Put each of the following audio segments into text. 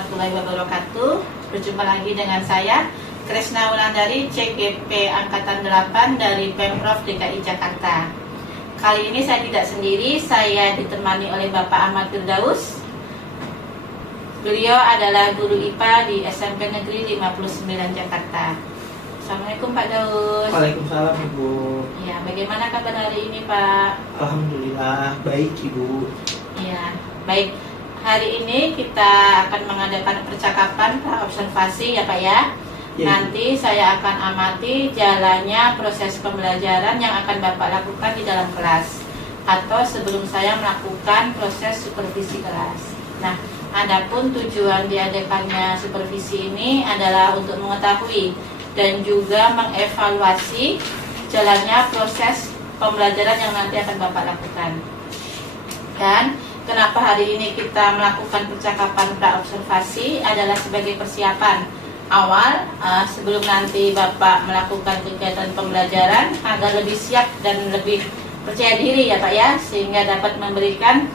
warahmatullahi wabarakatuh. Berjumpa lagi dengan saya Kresna Wulandari, CGP Angkatan 8 dari Pemprov DKI Jakarta. Kali ini saya tidak sendiri, saya ditemani oleh Bapak Ahmad Firdaus. Beliau adalah guru IPA di SMP Negeri 59 Jakarta. Assalamualaikum Pak Daus. Waalaikumsalam Ibu. Ya, bagaimana kabar hari ini Pak? Alhamdulillah baik Ibu. Ya, baik. Hari ini kita akan mengadakan percakapan observasi ya Pak ya. Ya, Nanti saya akan amati jalannya proses pembelajaran yang akan Bapak lakukan di dalam kelas atau sebelum saya melakukan proses supervisi kelas. Nah, adapun tujuan diadakannya supervisi ini adalah untuk mengetahui dan juga mengevaluasi jalannya proses pembelajaran yang nanti akan Bapak lakukan. Dan kenapa hari ini kita melakukan percakapan pra-observasi adalah sebagai persiapan awal sebelum nanti Bapak melakukan kegiatan pembelajaran agar lebih siap dan lebih percaya diri ya Pak ya, sehingga dapat memberikan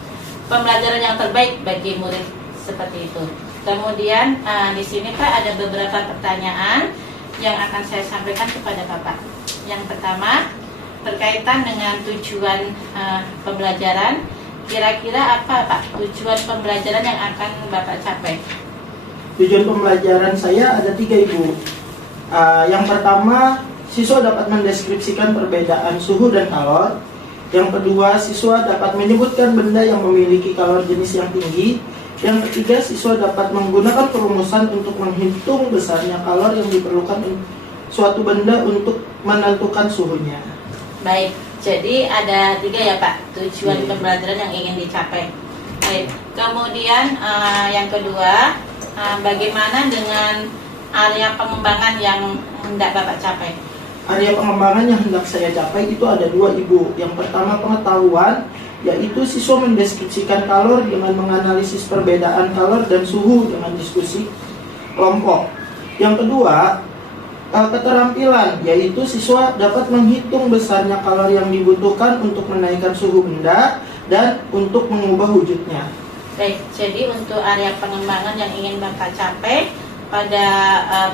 pembelajaran yang terbaik bagi murid seperti itu. Kemudian di sini Pak ada beberapa pertanyaan yang akan saya sampaikan kepada Bapak. Yang pertama berkaitan dengan tujuan pembelajaran. Kira-kira apa Pak tujuan pembelajaran yang akan Bapak capai? tujuan pembelajaran saya ada 3 Ibu. Yang pertama, siswa dapat mendeskripsikan perbedaan suhu dan kalor. Yang kedua, siswa dapat menyebutkan benda yang memiliki kalor jenis yang tinggi. Yang ketiga, siswa dapat menggunakan perumusan untuk menghitung besarnya kalor yang diperlukan suatu benda untuk menentukan suhunya. Baik, jadi ada 3 ya Pak tujuan pembelajaran yang ingin dicapai. Baik, kemudian yang kedua, bagaimana dengan area pengembangan yang hendak Bapak capai? Area pengembangan yang hendak saya capai itu ada 2 Ibu. Yang pertama pengetahuan, yaitu siswa mendeskripsikan kalor dengan menganalisis perbedaan kalor dan suhu dengan diskusi kelompok. Yang kedua keterampilan, yaitu siswa dapat menghitung besarnya kalor yang dibutuhkan untuk menaikkan suhu benda dan untuk mengubah wujudnya. Baik, jadi untuk area pengembangan yang ingin Bapak capai pada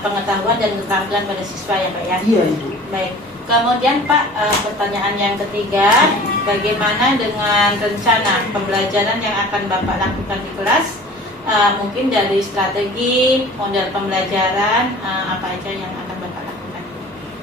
pengetahuan dan keterampilan pada siswa ya Pak ya? Iya Ibu. Baik, kemudian Pak pertanyaan yang ketiga, bagaimana dengan rencana pembelajaran yang akan Bapak lakukan di kelas? Mungkin dari strategi, model pembelajaran, apa aja yang akan Bapak lakukan?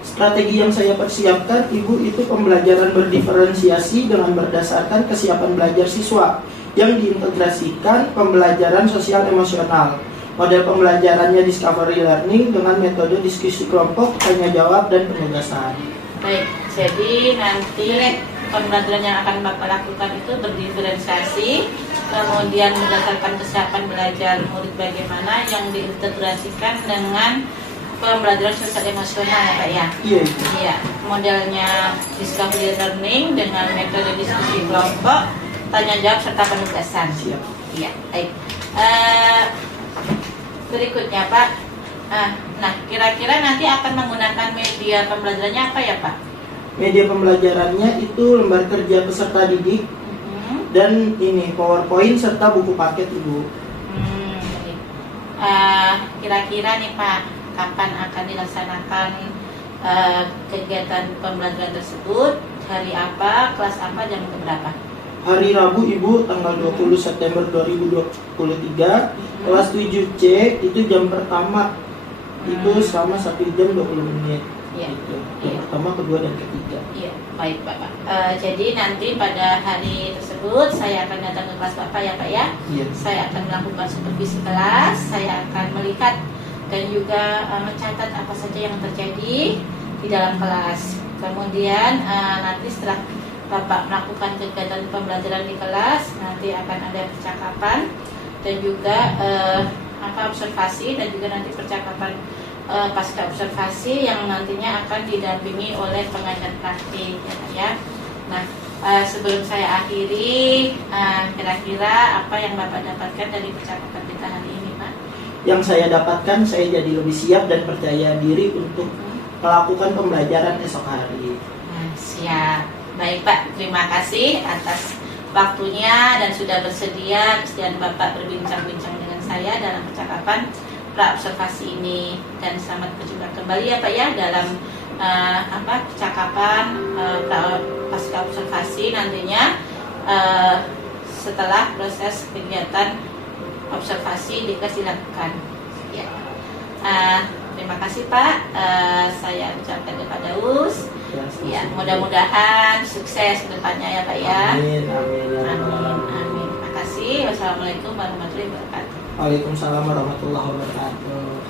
Strategi yang saya persiapkan Ibu itu pembelajaran berdiferensiasi dengan berdasarkan kesiapan belajar siswa yang diintegrasikan pembelajaran sosial emosional. Model pembelajarannya discovery learning dengan metode diskusi kelompok, tanya jawab, dan penugasan. Baik, jadi nanti pembelajaran yang akan Bapak lakukan itu berdiferensiasi, kemudian berdasarkan kesiapan belajar murid bagaimana yang diintegrasikan dengan pembelajaran sosial emosional ya Pak ya? Iya. Iya, modelnya discovery learning dengan metode diskusi kelompok, tanya jawab serta penugasan. Siap. Iya, baik. Berikutnya Pak, nah kira-kira nanti akan menggunakan media pembelajarannya apa ya Pak? Media pembelajarannya itu lembar kerja peserta didik dan ini PowerPoint serta buku paket Ibu. Baik. Kira-kira nih Pak, kapan akan dilaksanakan kegiatan pembelajaran tersebut? Hari apa, kelas apa, jam berapa? Hari Rabu Ibu, tanggal 20 September 2023, kelas 7C itu jam pertama. Itu selama 1 jam 20 menit. Iya. Gitu. Yang Iya. pertama, kedua, dan ketiga. Iya, baik Bapak. Jadi nanti pada hari tersebut saya akan datang ke kelas Bapak ya Pak ya. Iya. Saya akan melakukan supervisi kelas, saya akan melihat dan juga mencatat apa saja yang terjadi di dalam kelas. Kemudian nanti setelah Bapak melakukan kegiatan pembelajaran di kelas, nanti akan ada percakapan dan juga observasi dan juga nanti percakapan pasca observasi yang nantinya akan didampingi oleh pengajar praktik ya. Nah, sebelum saya akhiri, kira-kira apa yang Bapak dapatkan dari percakapan kita hari ini Pak? Yang saya dapatkan, saya jadi lebih siap dan percaya diri untuk melakukan pembelajaran esok hari. Nah, siap. Baik Pak, terima kasih atas waktunya dan sudah bersedia Bapak berbincang-bincang dengan saya dalam percakapan pra-observasi ini. Dan selamat berjumpa kembali ya Pak ya dalam percakapan pasca observasi nantinya setelah proses kegiatan observasi di kelas dilakukan. Ya. Terima kasih Pak. Saya ucapkan kepada Daus. Ya, mudah-mudahan sukses ke depannya ya Pak ya. Amin, amin, ya Amin, amin. Terima kasih. Wassalamualaikum warahmatullahi wabarakatuh. Waalaikumsalam warahmatullahi wabarakatuh.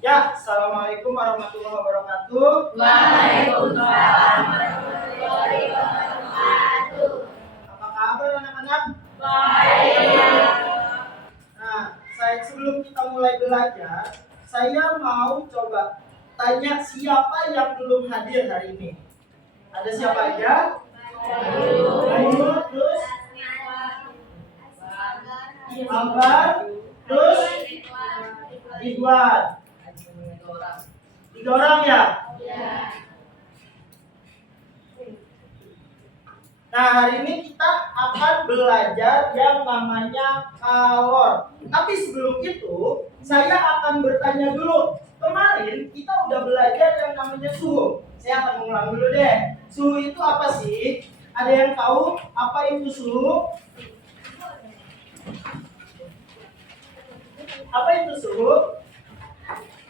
Ya, assalamualaikum warahmatullahi wabarakatuh. Waalaikumsalam warahmatullahi wabarakatuh. Apa kabar anak-anak? Baik. Nah, sebelum kita mulai belajar, saya mau coba tanya siapa yang belum hadir hari ini. Ada siapa aja? Ayu, terus Albar, terus Ridwan. 3 orang ya? Nah, hari ini kita akan belajar yang namanya kalor. Tapi sebelum itu, saya akan bertanya dulu. Kemarin kita udah belajar yang namanya suhu. Saya akan mengulang dulu deh. Suhu itu apa sih? Ada yang tahu apa itu suhu? Apa itu suhu?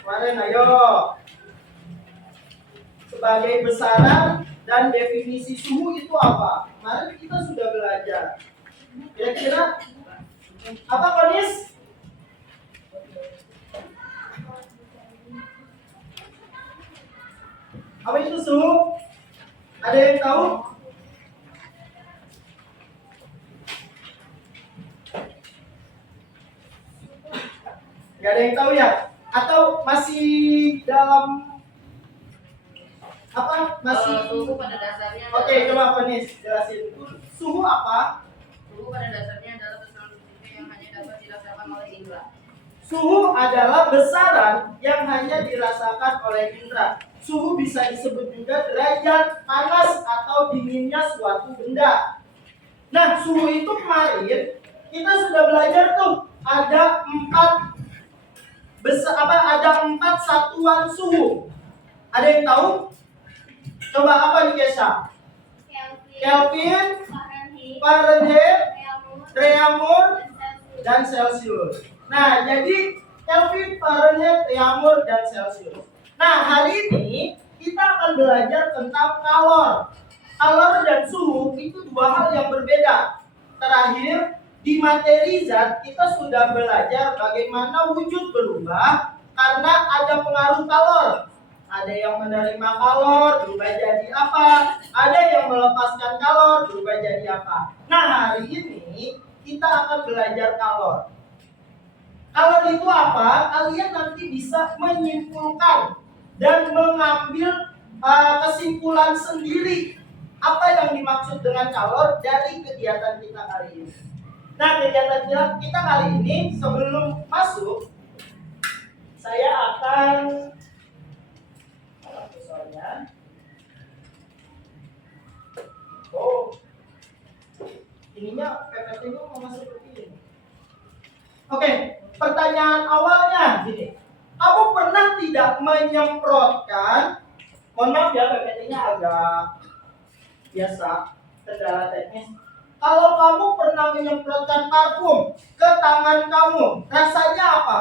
Kemarin ayo. Sebagai besaran dan definisi suhu itu apa? Kemarin kita sudah belajar. Kira-kira apa Konis? Apa itu suhu? Ada yang tahu? Gak ada yang tahu ya? Atau masih dalam apa? Masih Suhu pada dasarnya Oke, coba Konis jelasin. Suhu apa? Suhu pada dasarnya adalah besaran fisika yang hanya dapat dirasakan oleh indera. Suhu adalah besaran yang hanya dirasakan oleh indera. Suhu bisa disebut juga derajat panas atau dinginnya suatu benda. Nah, suhu itu kemarin kita sudah belajar tuh ada 4 satuan suhu. Ada yang tahu? Coba apa nih Kesha? Kelvin, Fahrenheit, Reaumur, dan Celsius. Nah, jadi Kelvin, Fahrenheit, Reaumur, dan Celsius. Nah, hari ini kita akan belajar tentang kalor. Kalor dan suhu itu 2 hal yang berbeda. Terakhir, di materi zat kita sudah belajar bagaimana wujud berubah karena ada pengaruh kalor. Ada yang menerima kalor berubah jadi apa? Ada yang melepaskan kalor berubah jadi apa? Nah, hari ini kita akan belajar kalor. Kalor itu apa? Kalian nanti bisa menyimpulkan dan mengambil kesimpulan sendiri apa yang dimaksud dengan kalor dari kegiatan kita kali ini. Nah, kegiatan kita kali ini sebelum masuk, saya akan soalnya. Ininya PPT-nya mau masuk ke sini. Oke, pertanyaan awalnya gini. Kamu pernah tidak menyemprotkan? Mohon maaf ya, PPT-nya agak biasa, kendala teknis. Kalau kamu pernah menyemprotkan parfum ke tangan kamu, rasanya apa?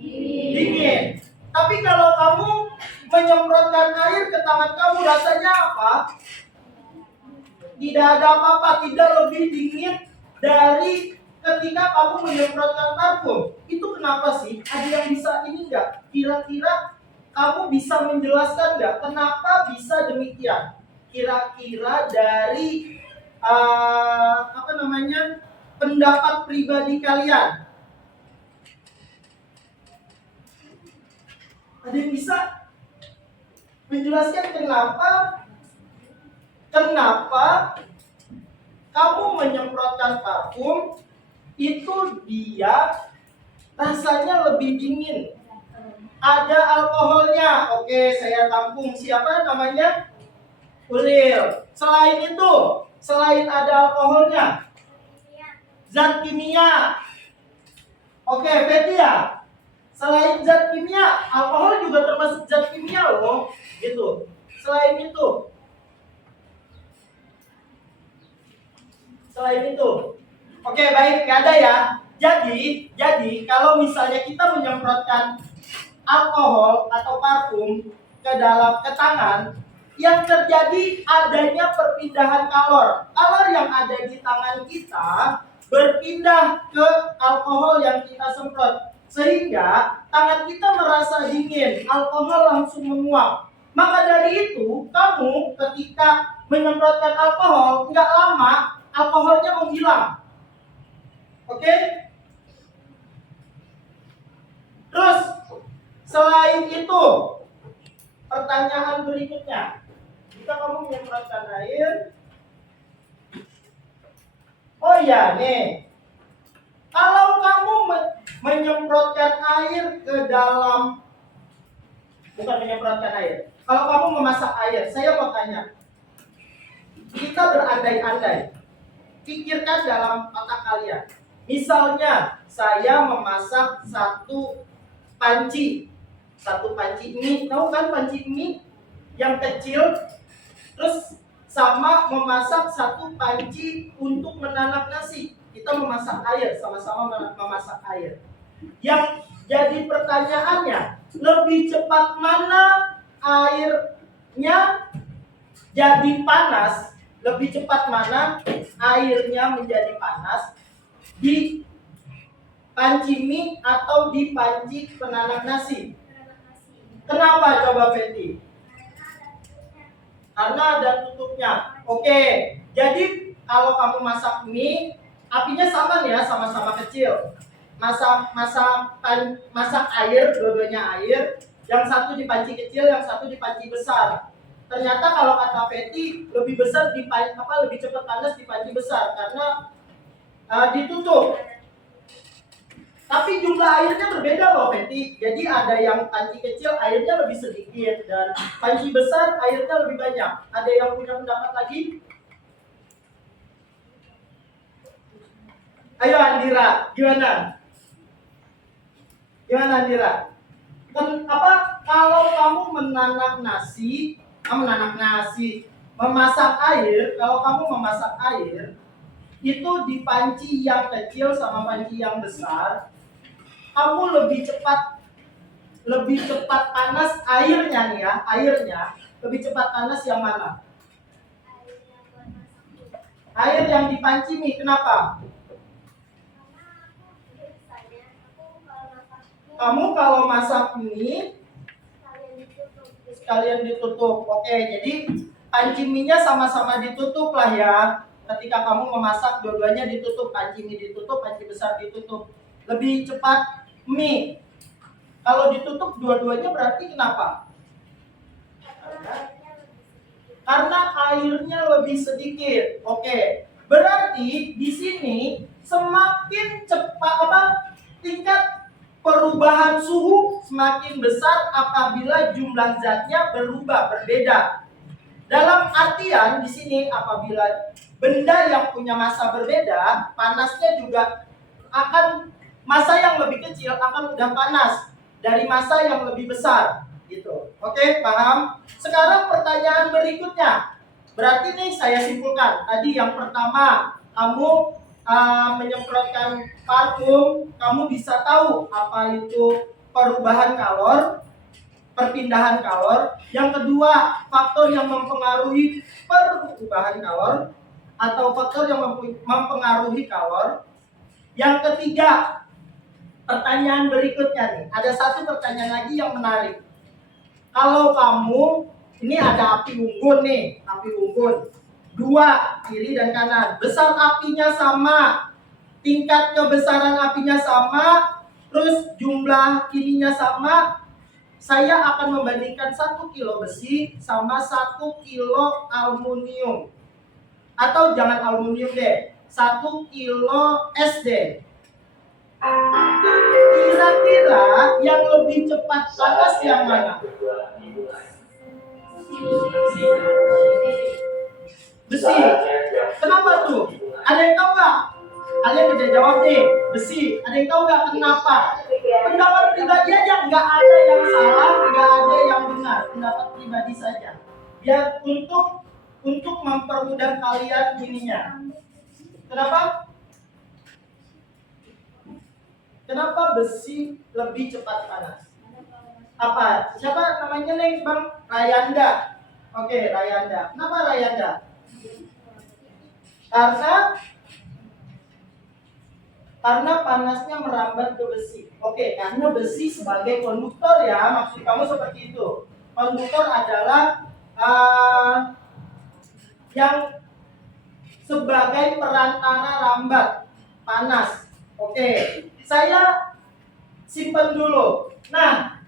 Dingin. Tapi kalau kamu menyemprotkan air ke tangan kamu, rasanya apa? Tidak ada apa-apa, tidak lebih dingin dari ketika kamu menyemprotkan parfum. Itu kenapa sih? Ada yang bisa ini enggak? Kira-kira kamu bisa menjelaskan enggak kenapa bisa demikian? Kira-kira dari pendapat pribadi kalian. Ada yang bisa menjelaskan kenapa kamu menyemprotkan parfum itu dia rasanya lebih dingin ada alkoholnya. Oke, saya tampung. Siapa namanya? Ulil. Selain ada alkoholnya, zat kimia. Oke, Betty ya. Selain zat kimia, alkohol juga termasuk zat kimia loh, gitu. Selain itu, oke baik, nggak ada ya. Jadi kalau misalnya kita menyemprotkan alkohol atau parfum ke tangan, yang terjadi adanya perpindahan kalor. Kalor yang ada di tangan kita berpindah ke alkohol yang kita semprot, sehingga tangan kita merasa dingin, alkohol langsung menguap. Maka dari itu, kamu ketika menyemprotkan alkohol, nggak lama alkoholnya menghilang. Oke? Terus, selain itu, pertanyaan berikutnya. Jika kamu menyemprotkan air, oh ya nih, kalau kamu menyemprotkan air ke dalam, bukan menyemprotkan air, kalau kamu memasak air, saya mau tanya, kita berandai-andai, pikirkan dalam otak kalian. Misalnya, saya memasak satu panci mie, tahu kan panci mie yang kecil, terus sama memasak satu panci untuk menanak nasi. Kita memasak air, sama-sama memasak air. Yang jadi pertanyaannya, lebih cepat mana airnya jadi panas? Lebih cepat mana airnya menjadi panas di panci mie atau di panci penanak nasi? Kenapa coba Betty? Karena ada tutupnya. Oke, jadi kalau kamu masak mie, apinya sama nih ya, sama-sama kecil. Masak air, dua-duanya air. Yang satu di panci kecil, yang satu di panci besar. Ternyata kalau kata Betty, lebih cepat panas di panci besar karena ditutup. Tapi jumlah airnya berbeda loh Betty. Jadi ada yang panci kecil airnya lebih sedikit dan panci besar airnya lebih banyak. Ada yang punya pendapat lagi? Ayo Andira, gimana? Gimana Andira? Kalau kamu memasak air, kalau kamu memasak air, itu di panci yang kecil sama panci yang besar, kamu lebih cepat panas airnya nih ya, lebih cepat panas yang mana? Air yang di panci mie, kenapa? Kamu kalau masak mie sekalian ditutup. Oke, jadi panci mie-nya sama-sama ditutup lah ya. Ketika kamu memasak dua-duanya ditutup, panci mie ditutup, panci besar ditutup. Lebih cepat mie. Kalau ditutup dua-duanya berarti kenapa? Karena airnya lebih sedikit. Oke. Berarti di sini semakin cepat tingkat perubahan suhu semakin besar apabila jumlah zatnya berbeda. Dalam artian di sini apabila benda yang punya massa berbeda, panasnya juga akan massa yang lebih kecil akan mudah panas dari massa yang lebih besar, gitu. Oke, paham? Sekarang pertanyaan berikutnya. Berarti nih saya simpulkan. Tadi yang pertama, kamu menyemprotkan parfum, kamu bisa tahu apa itu perubahan kalor, perpindahan kalor. Yang kedua, faktor yang mempengaruhi perubahan kalor atau faktor yang mempengaruhi kalor. Yang ketiga, pertanyaan berikutnya nih. Ada satu pertanyaan lagi yang menarik. Kalau kamu, ini ada api unggun nih, api unggun. Dua, kiri dan kanan. Besar apinya sama, tingkat kebesaran apinya sama, terus jumlah ininya sama. Saya akan membandingkan 1 kilo besi sama 1 kilo aluminium. Atau jangan aluminium deh, 1 kilo es deh. Kira-kira yang lebih cepat panas yang mana? Besi. Kenapa tuh? Ada yang tahu nggak? Kalian bisa jawab nih. Besi. Ada yang tahu nggak kenapa? Pendapat pribadi aja, nggak ada yang salah, nggak ada yang benar. Pendapat pribadi saja. Biar untuk mempermudah kalian ininya. Kenapa? Kenapa besi lebih cepat panas? Apa? Siapa namanya nih, Bang? Rayanda. Oke, Rayanda. Kenapa Rayanda? Karena panasnya merambat ke besi. Oke, karena besi sebagai konduktor ya, maksud kamu seperti itu. Konduktor adalah yang sebagai perantara rambat panas. Oke, saya simpan dulu. Nah,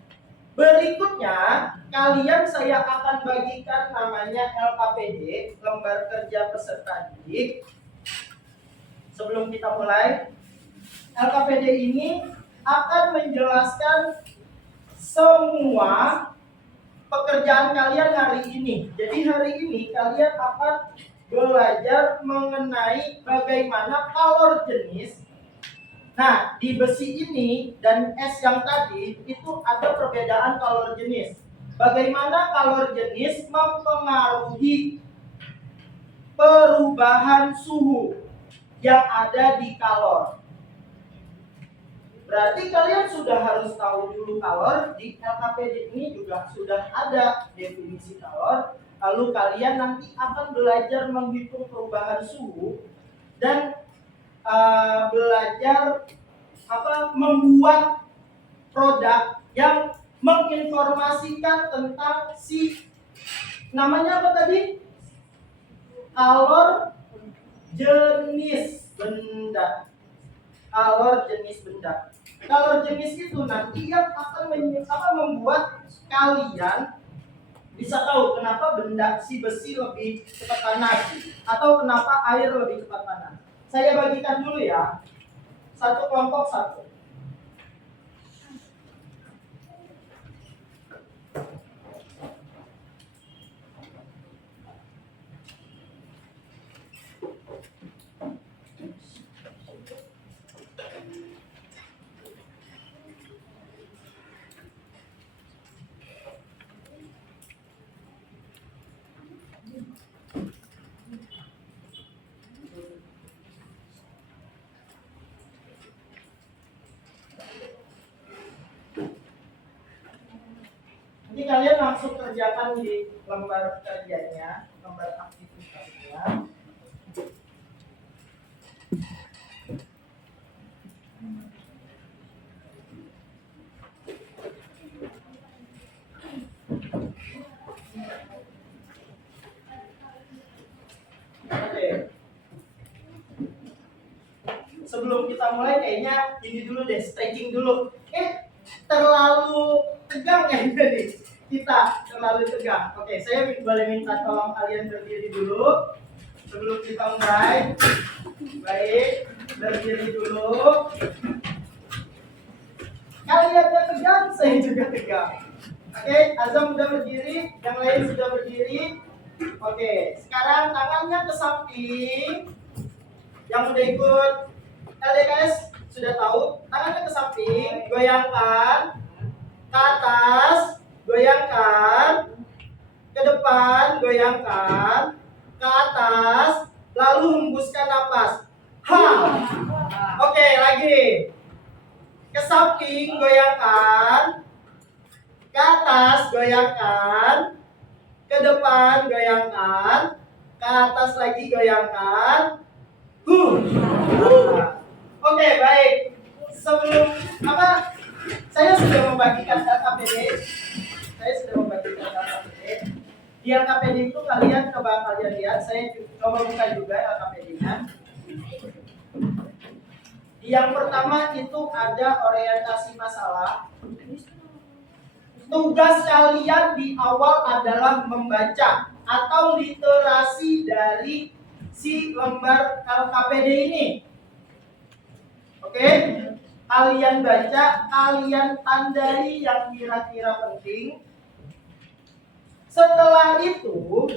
berikutnya kalian saya akan bagikan namanya LKPD, lembar kerja peserta didik. Sebelum kita mulai, LKPD ini akan menjelaskan semua pekerjaan kalian hari ini. Jadi hari ini kalian akan belajar mengenai bagaimana kalor jenis. Nah, di besi ini dan es yang tadi itu ada perbedaan kalor jenis. Bagaimana kalor jenis mempengaruhi perubahan suhu yang ada di kalor. Berarti kalian sudah harus tahu dulu kalor. Di LKPD ini juga sudah ada definisi kalor. Lalu kalian nanti akan belajar menghitung perubahan suhu dan belajar membuat produk yang menginformasikan tentang si namanya apa tadi? Kalor jenis benda. Kalor jenis benda. Kalor jenis itu nanti yang akan membuat kalian bisa tahu kenapa benda si besi lebih cepat panas atau kenapa air lebih cepat panas. Saya bagikan dulu ya. Satu kelompok satu. Nanti kalian langsung kerjakan di lembar kerjanya, lembar aktivitasnya. Oke. Sebelum kita mulai kayaknya ini dulu deh, stretching dulu. Terlalu tegang ya nih. Kita terlalu tegang. Oke, saya boleh minta tolong kalian berdiri dulu sebelum kita mulai. Baik, berdiri dulu. Kalian yang tegang, saya juga tegang. Oke, Azam sudah berdiri, yang lain sudah berdiri. Oke, sekarang tangannya ke samping. Yang udah ikut LDKS sudah tahu, tangannya ke samping, goyangkan ke atas, goyangkan ke depan, goyangkan ke atas, lalu hembuskan napas. Ha. Oke, lagi. Ke samping, goyangkan. Ke atas, goyangkan. Ke depan, goyangkan. Ke atas lagi, goyangkan. Oke, baik. Sebelum saya sudah membagikan LKPD. Di LKPD itu kalian coba kalian lihat, saya coba buka juga LKPD-nya. Yang pertama itu ada orientasi masalah. Tugas kalian di awal adalah membaca atau literasi dari si lembar LKPD ini. Oke? kalian baca, kalian tandai yang kira-kira penting. Setelah itu,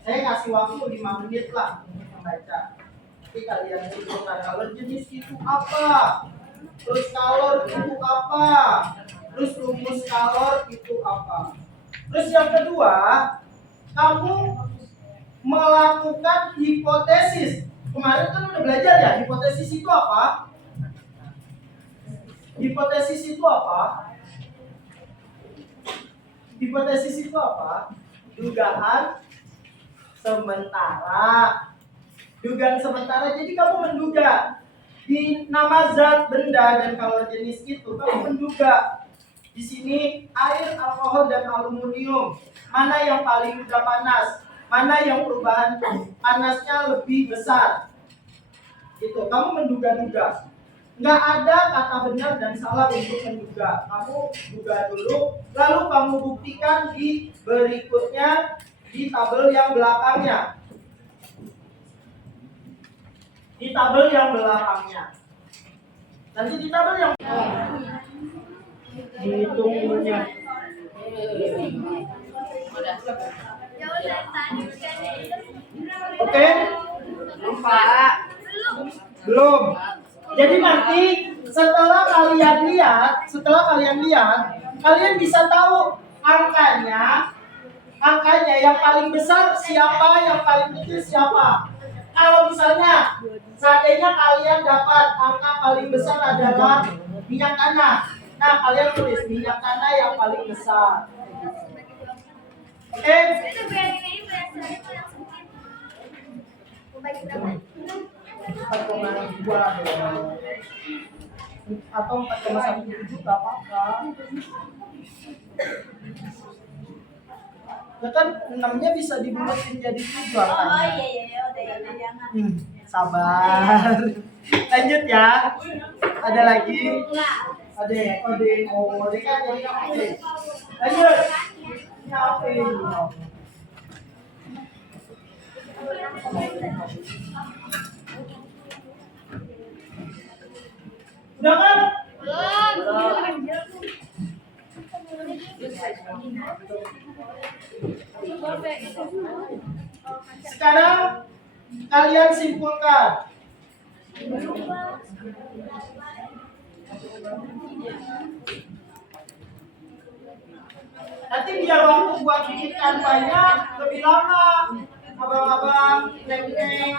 saya kasih waktu 5 menit lah untuk membaca. Nanti kalian simpulkan kalor jenis itu apa, terus kalor itu apa, terus rumus kalor itu apa. Terus yang kedua, kamu melakukan hipotesis. Kemarin kan udah belajar ya, hipotesis itu apa? Hipotesis itu apa? Hipotesis itu apa? Dugaan sementara. Dugaan sementara, jadi kamu menduga di nama zat, benda, dan kalor jenis itu kamu menduga di sini air, alkohol, dan aluminium mana yang paling mudah panas, mana yang perubahan panasnya lebih besar. Itu kamu menduga-duga. Nggak ada kata benar dan salah untuk menduga. Kamu duga dulu, lalu kamu buktikan di berikutnya di tabel yang belakangnya. Di tabel yang belakangnya. Nanti di tabel yang dihitung umurnya. Oke? Belum. Jadi nanti setelah kalian lihat, kalian bisa tahu angkanya yang paling besar siapa, yang paling kecil siapa. Kalau misalnya seandainya kalian dapat angka paling besar adalah minyak tanah, nah kalian tulis minyak tanah yang paling besar. Oke? 4,2 atau 4,17 tak apa-apa. Ya kan 6-nya bisa dibulatin jadi 7 angkanya. Sabar. Lanjut ya. Ada lagi? Ode kan jadi ode. Lanjut. Oke. Udah kan? Sekarang kalian simpulkan. Nanti biar waktu buat bikinkan banyak lebih lama. Abang-abang, neng-neng.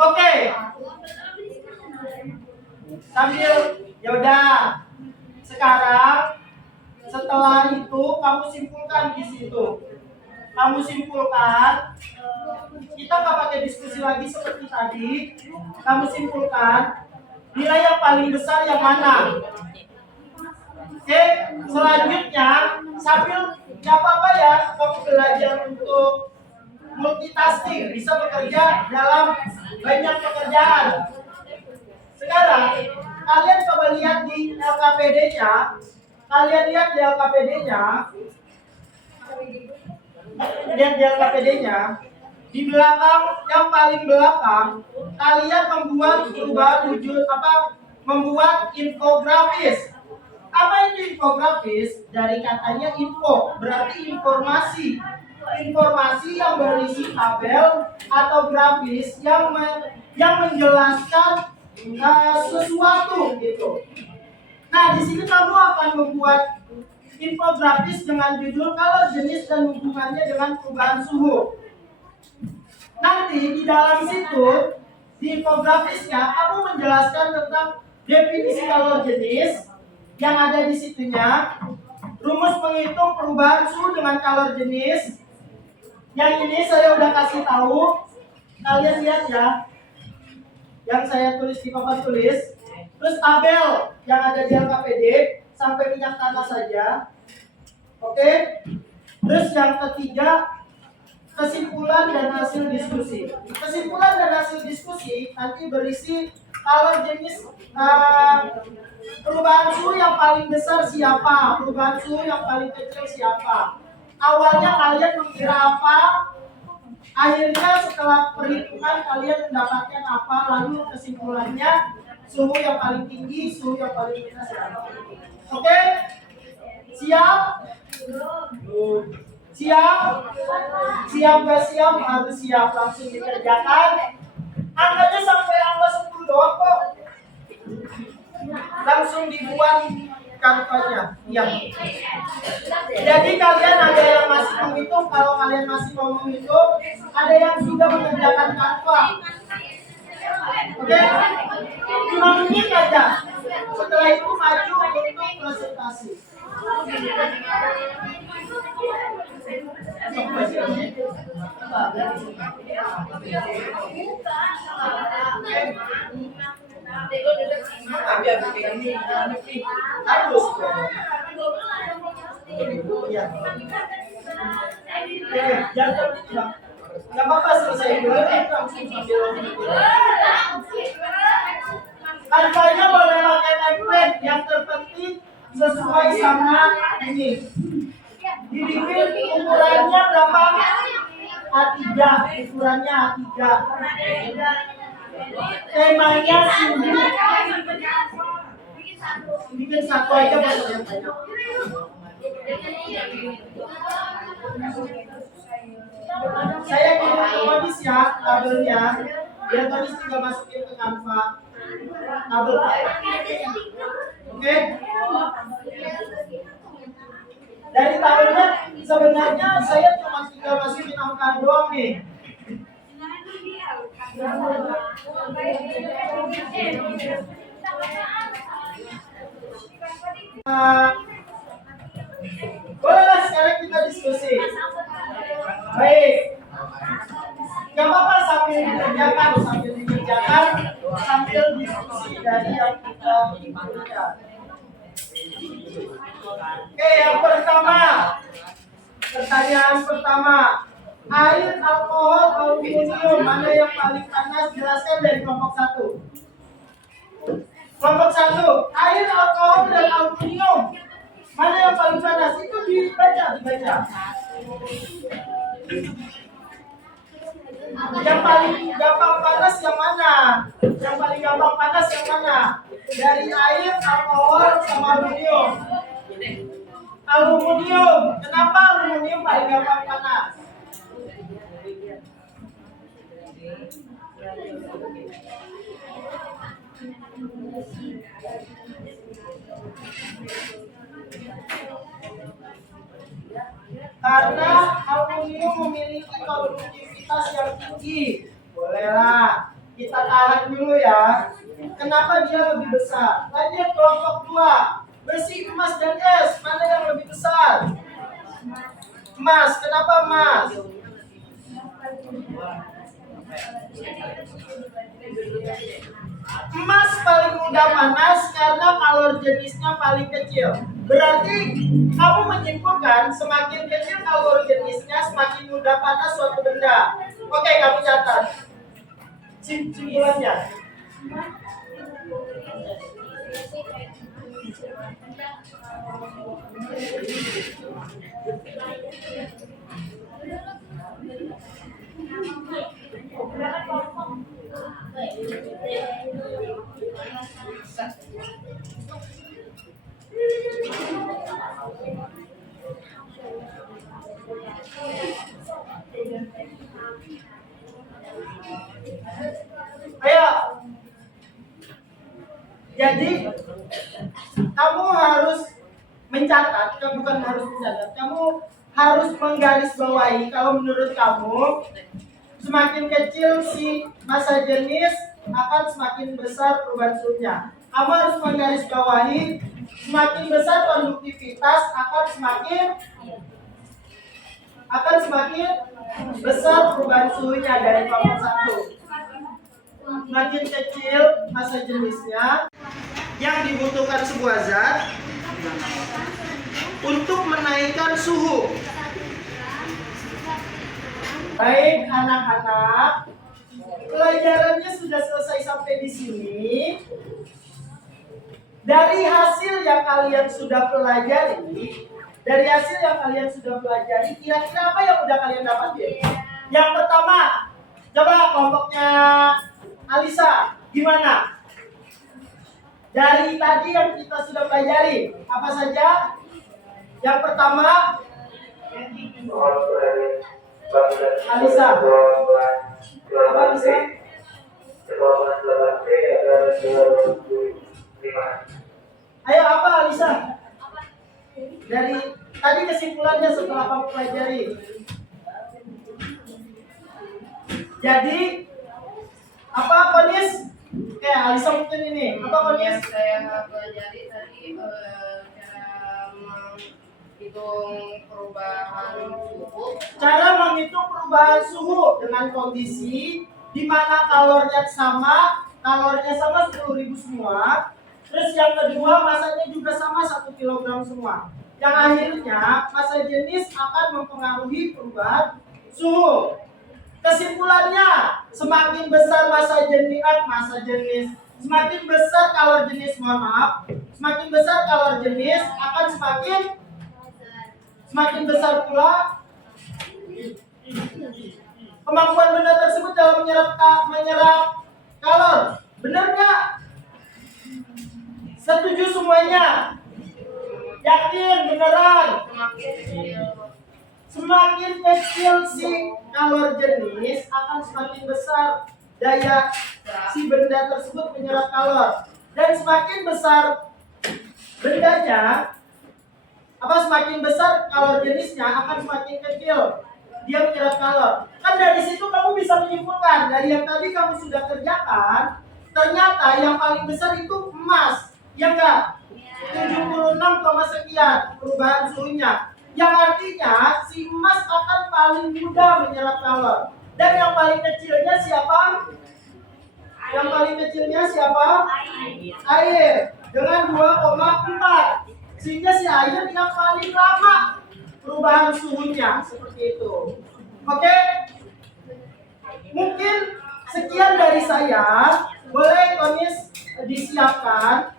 Oke. Sambil yaudah. Sekarang setelah itu kamu simpulkan di situ. Kamu simpulkan. Kita nggak pakai diskusi lagi seperti tadi. Kamu simpulkan nilai yang paling besar yang mana. Oke, selanjutnya sambil nggak apa-apa ya kamu belajar untuk multitasking, bisa bekerja dalam banyak pekerjaan. Sekarang kalian coba lihat di LKPD-nya. Lihat di LKPD-nya. Di belakang, yang paling belakang, kalian membuat infografis. Apa itu infografis? Dari katanya info, berarti informasi. Informasi yang berisi tabel atau grafis yang menjelaskan sesuatu gitu. Nah, di sini kamu akan membuat infografis dengan judul kalor jenis dan hubungannya dengan perubahan suhu. Nanti di dalam situ di infografisnya kamu menjelaskan tentang definisi kalor jenis yang ada di situnya, rumus menghitung perubahan suhu dengan kalor jenis. Yang ini saya udah kasih tahu, kalian lihat ya, yang saya tulis di papan tulis. Terus tabel yang ada di LKPD sampai minyak tanah saja. Oke. Terus yang ketiga, kesimpulan dan hasil diskusi. Kesimpulan dan hasil diskusi nanti berisi kalor jenis, perubahan suhu yang paling besar siapa, perubahan suhu yang paling kecil siapa. awalnya kalian mengira apa, akhirnya setelah perhitungan kalian mendapatkan apa, lalu kesimpulannya suhu yang paling tinggi, suhu yang paling rendah. Oke? Siap? Siap? Siap gak siap? Harus siap, langsung dikerjakan. Angkanya sampai angka 10 doang kok. Langsung dibuat kanvanya. Iya. Jadi kalian ada yang masih menghitung, kalau kalian masih mau menghitung, ada yang sudah mengerjakan kanva. Oke? 5 menit aja. Setelah itu maju untuk presentasi. Harus. Jangan nggak apa-apa selesai dulu, langsung sambil kanvanya boleh pakai template, yang terpenting sesuai sama ini. Dibikin ukurannya berapa? A3, ukurannya A3. Temanya suhu. Bikin satu aja boleh yang banyak. Saya kirim Tonis ya tabelnya, biar Tonis tinggal masukin ke Canva tabel. Oke? Dari tabelnya sebenarnya saya cuma tinggal masukin angka doang nih. Bolehlah sekarang kita diskusi. Baik. Gak apa-apa sambil dikerjakan, sambil diskusi dari yang kita berikan. Oke, yang pertama. Pertanyaan pertama. Air, alkohol, aluminium, mana yang paling panas? Jelaskan dari kelompok 1. Kelompok 1, air, alkohol, dan aluminium. Mana yang paling panas? Itu dibaca. Yang paling gampang panas yang mana? Yang paling gampang panas yang mana? Dari air, alkohol, sama aluminium. Aluminium. Kenapa aluminium paling gampang panas? Karena aluminium memiliki konduktivitas yang tinggi. Bolehlah, kita tahan dulu ya. Kenapa dia lebih besar? Lanjut kelompok 2. Besi, emas, dan es, mana yang lebih besar? Emas. Kenapa emas? Emas paling mudah panas karena kalor jenisnya paling kecil. Berarti kamu menyimpulkan semakin kecil kalor jenisnya semakin mudah panas suatu benda. Oke, kamu catat simpulannya. Ayo. Jadi kamu harus mencatat, bukan harus mencatat. Kamu harus menggarisbawahi kalau menurut kamu semakin kecil si massa jenis akan semakin besar perubahan suhunya. Kamu harus menggarisbawahi semakin besar konduktivitas akan semakin besar perubahan suhunya dari kelompok 1. Semakin kecil massa jenisnya, yang dibutuhkan sebuah zat untuk menaikkan suhu. Baik anak-anak, pelajarannya sudah selesai sampai di sini. Dari hasil yang kalian sudah pelajari, Dari hasil yang kalian sudah pelajari, kira-kira apa yang udah kalian dapatin? Yang pertama, coba kelompoknya Alisa, gimana? Dari tadi yang kita sudah pelajari, apa saja? Yang pertama, Alisa. Apa Alisa? Ayo apa Alisa? Dari tadi kesimpulannya setelah kamu pelajari. Jadi apa Konis? Oke, Alisa mungkin ini. Apa Konis? Yang saya pelajari tadi cara menghitung perubahan suhu. Cara menghitung perubahan suhu dengan kondisi di mana kalornya sama 10.000 semua. Terus yang kedua masanya juga sama 1 kg semua. Yang akhirnya massa jenis akan mempengaruhi perubahan suhu. Kesimpulannya, semakin besar massa jenis, semakin besar kalor jenis, semakin besar kalor jenis akan semakin besar pula kemampuan benda tersebut dalam menyerap kalor. Benar nggak? Setuju semuanya? Yakin beneran? Semakin kecil si kalor jenis akan semakin besar daya si benda tersebut menyerap kalor, dan semakin besar bendanya, semakin besar kalor jenisnya akan semakin kecil dia menyerap kalor. Kan dari situ kamu bisa menyimpulkan dari yang tadi kamu sudah kerjakan, ternyata yang paling besar itu emas, ya enggak? 76, sekian perubahan suhunya. Yang artinya si emas akan paling mudah menyerap kalor. Dan yang paling kecilnya siapa? Yang paling kecilnya siapa? Air dengan 2,4. Sehingga si air yang paling lama perubahan suhunya seperti itu. Oke? Mungkin sekian dari saya. Boleh Konis disiapkan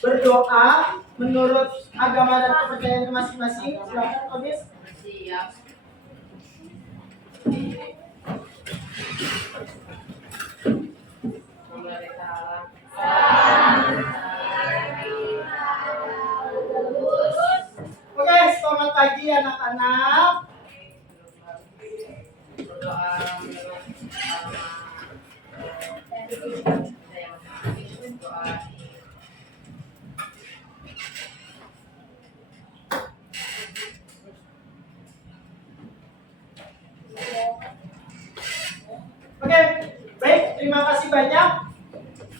berdoa menurut agama dan kepercayaan masing-masing. Silakan Konis. Siap. Oke, selamat pagi anak-anak. Berdoa Oke, baik, terima kasih banyak.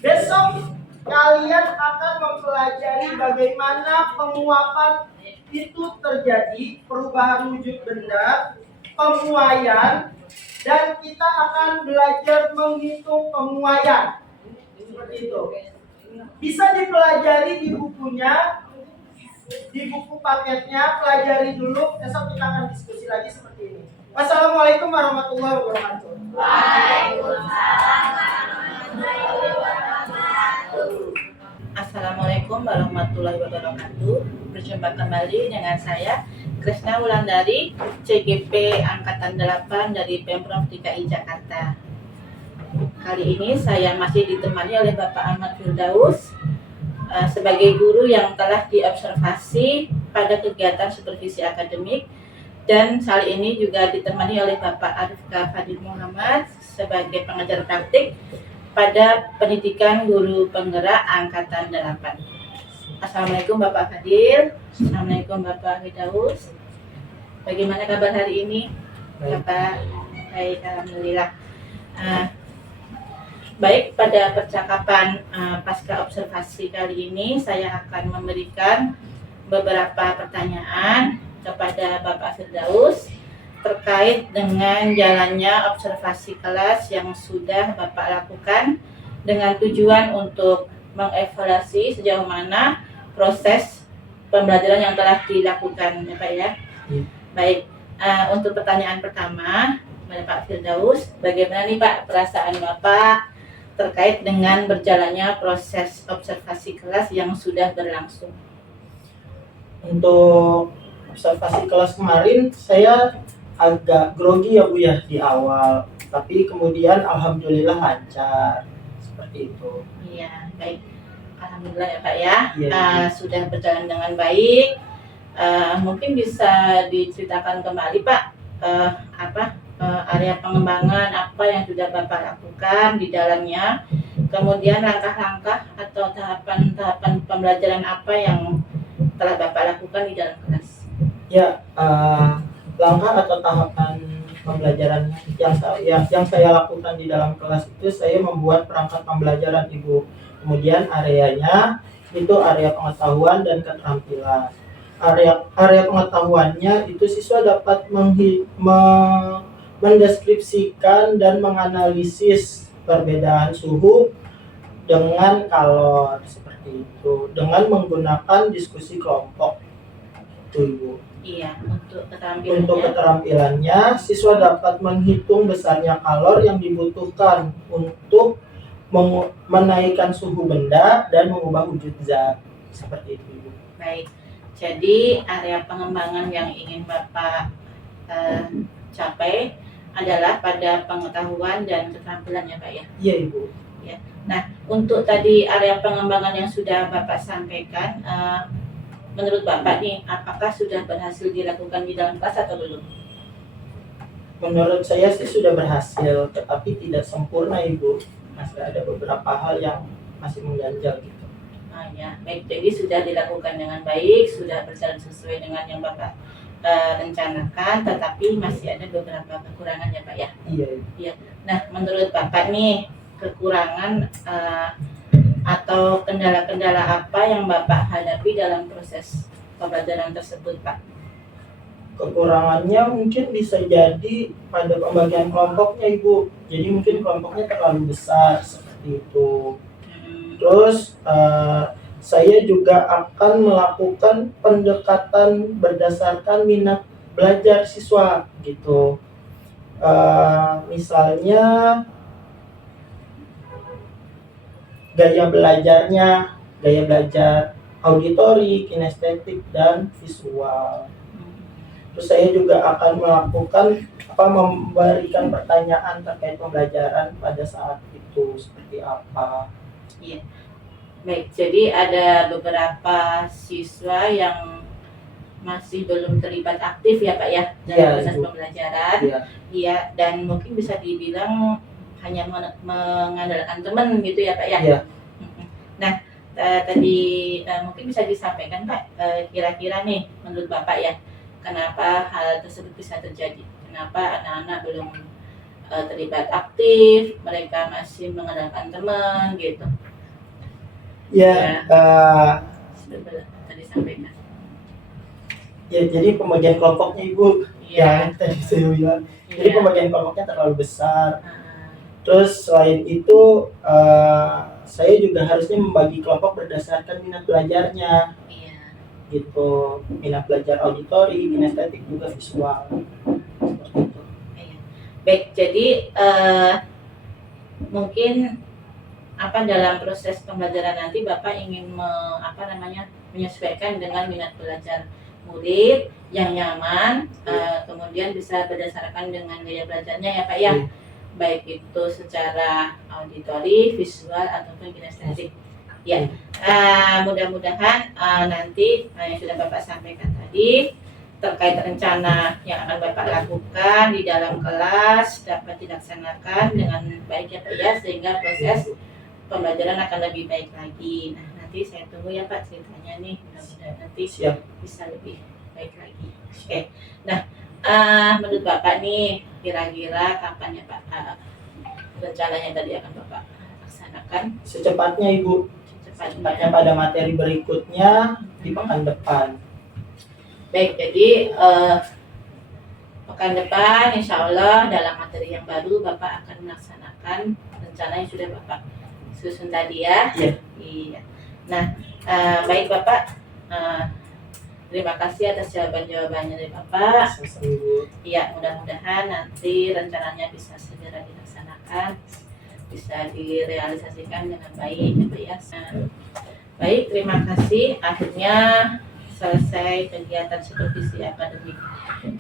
Besok kalian akan mempelajari bagaimana penguapan itu terjadi, perubahan wujud benda, pemuaian, dan kita akan belajar menghitung pemuaian. Seperti itu. Bisa dipelajari di bukunya, di buku paketnya, pelajari dulu. Besok kita akan diskusi lagi seperti ini. Wassalamualaikum warahmatullahi wabarakatuh. Assalamualaikum warahmatullahi wabarakatuh. Berjumpa kembali dengan saya Krisna Wulandari, CGP Angkatan 8 dari Pemprov DKI Jakarta. Kali ini saya masih ditemani oleh Bapak Ahmad Firdaus sebagai guru yang telah diobservasi pada kegiatan supervisi akademik, dan kali ini juga ditemani oleh Bapak Arifka Fadil Muhammad sebagai pengajar praktik pada pendidikan guru penggerak Angkatan 8. Assalamualaikum Bapak Fadil. Assalamualaikum Bapak Firdaus. Bagaimana kabar hari ini? Bapak? Baik, alhamdulillah. Baik, pada percakapan pasca observasi kali ini saya akan memberikan beberapa pertanyaan kepada Bapak Firdaus terkait dengan jalannya observasi kelas yang sudah Bapak lakukan dengan tujuan untuk mengevaluasi sejauh mana proses pembelajaran yang telah dilakukan, ya Pak ya. Baik, untuk pertanyaan pertama kepada Pak Firdaus, bagaimana nih Pak perasaan Bapak terkait dengan berjalannya proses observasi kelas yang sudah berlangsung? Untuk observasi kelas kemarin saya agak grogi ya Bu ya di awal, tapi kemudian alhamdulillah lancar seperti itu. Iya, baik. Alhamdulillah ya Pak ya. Iya, Sudah berjalan dengan baik. Mungkin bisa diceritakan kembali Pak, area pengembangan apa yang sudah Bapak lakukan di dalamnya, kemudian langkah-langkah atau tahapan-tahapan pembelajaran apa yang telah Bapak lakukan di dalam kelas. Ya, langkah atau tahapan pembelajaran yang saya lakukan di dalam kelas itu saya membuat perangkat pembelajaran Ibu. Kemudian areanya itu area pengetahuan dan keterampilan. Area pengetahuannya itu siswa dapat mendeskripsikan dan menganalisis perbedaan suhu dengan kalor seperti itu dengan menggunakan diskusi kelompok. Itu Ibu. Iya, untuk keterampilannya. Untuk keterampilannya, siswa dapat menghitung besarnya kalor yang dibutuhkan untuk menaikkan suhu benda dan mengubah wujud zat. Seperti itu, Ibu. Baik, jadi area pengembangan yang ingin Bapak capai adalah pada pengetahuan dan keterampilan ya Pak ya? Iya Ibu. Ya. Nah, untuk tadi area pengembangan yang sudah Bapak sampaikan, menurut Bapak nih, apakah sudah berhasil dilakukan di dalam kelas atau belum? Menurut saya sih sudah berhasil, tetapi tidak sempurna Ibu. Masih ada beberapa hal yang masih mengganjal gitu. Ya, baik. Jadi sudah dilakukan dengan baik, sudah berjalan sesuai dengan yang Bapak rencanakan, tetapi masih ada beberapa kekurangan ya Pak ya? Iya Ibu. Iya. Nah, menurut Bapak nih, kekurangan atau kendala-kendala apa yang Bapak hadapi dalam proses pembelajaran tersebut, Pak? Kekurangannya mungkin bisa jadi pada pembagian kelompoknya Ibu. Jadi mungkin kelompoknya terlalu besar seperti itu. Terus saya juga akan melakukan pendekatan berdasarkan minat belajar siswa gitu. Misalnya gaya belajar auditori, kinestetik, dan visual. Terus saya juga akan memberikan pertanyaan terkait pembelajaran pada saat itu seperti apa. Iya. Baik, jadi ada beberapa siswa yang masih belum terlibat aktif ya Pak ya dalam proses pembelajaran. Iya, dan mungkin bisa dibilang hanya mengandalkan teman gitu ya Pak ya. Iya. Nah, tadi mungkin bisa disampaikan Pak, kira-kira nih menurut Bapak ya, kenapa hal tersebut bisa terjadi? Kenapa anak-anak belum terlibat aktif, mereka masih mengandalkan teman gitu? Ya, tadi sampaikan. Ya, jadi pembagian kelompoknya Ibu, Iya. yang tadi saya bilang. Jadi pembagian kelompoknya terlalu besar. Ah, Terus selain itu, saya juga harusnya membagi kelompok berdasarkan minat belajarnya, iya. gitu. Minat belajar auditori, kinestetik, juga visual. Seperti itu. Iya. Baik, jadi mungkin dalam proses pembelajaran nanti Bapak ingin menyesuaikan dengan minat belajar murid yang nyaman, kemudian bisa berdasarkan dengan gaya belajarnya ya Pak ya. Baik itu secara auditori, visual ataupun kinestetik. Ya, mudah-mudahan nanti yang sudah Bapak sampaikan tadi terkait rencana yang akan Bapak lakukan di dalam kelas dapat dilaksanakan dengan baik ya Pak ya, sehingga proses pembelajaran akan lebih baik lagi. Nah, nanti saya tunggu ya Pak ceritanya nih, mudah-mudahan nanti bisa lebih baik lagi. Oke. Nah, menurut Bapak nih kira-kira kapan ya Pak rencananya tadi akan Bapak laksanakan? Secepatnya Ibu. Secepatnya pada materi berikutnya di pekan depan. Baik, jadi pekan depan insya Allah dalam materi yang baru Bapak akan melaksanakan rencana yang sudah Bapak susun tadi ya. Iya. Nah, baik Bapak, terima kasih atas jawaban-jawabannya dari Bapak. Iya, mudah-mudahan nanti rencananya bisa segera dilaksanakan, bisa direalisasikan dengan baik ya Pak ya. Baik, terima kasih. Akhirnya selesai kegiatan supervisi akademik,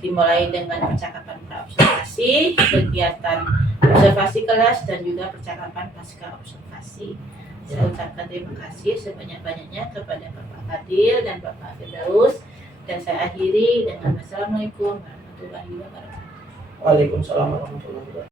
dimulai dengan percakapan praobservasi, kegiatan observasi kelas, dan juga percakapan pasca observasi. Saya ucapkan terima kasih sebanyak-banyaknya kepada Bapak Fadil dan Bapak Firdaus, dan saya akhiri dengan wassalamualaikum warahmatullahi wabarakatuh. Waalaikumsalam warahmatullahi wabarakatuh.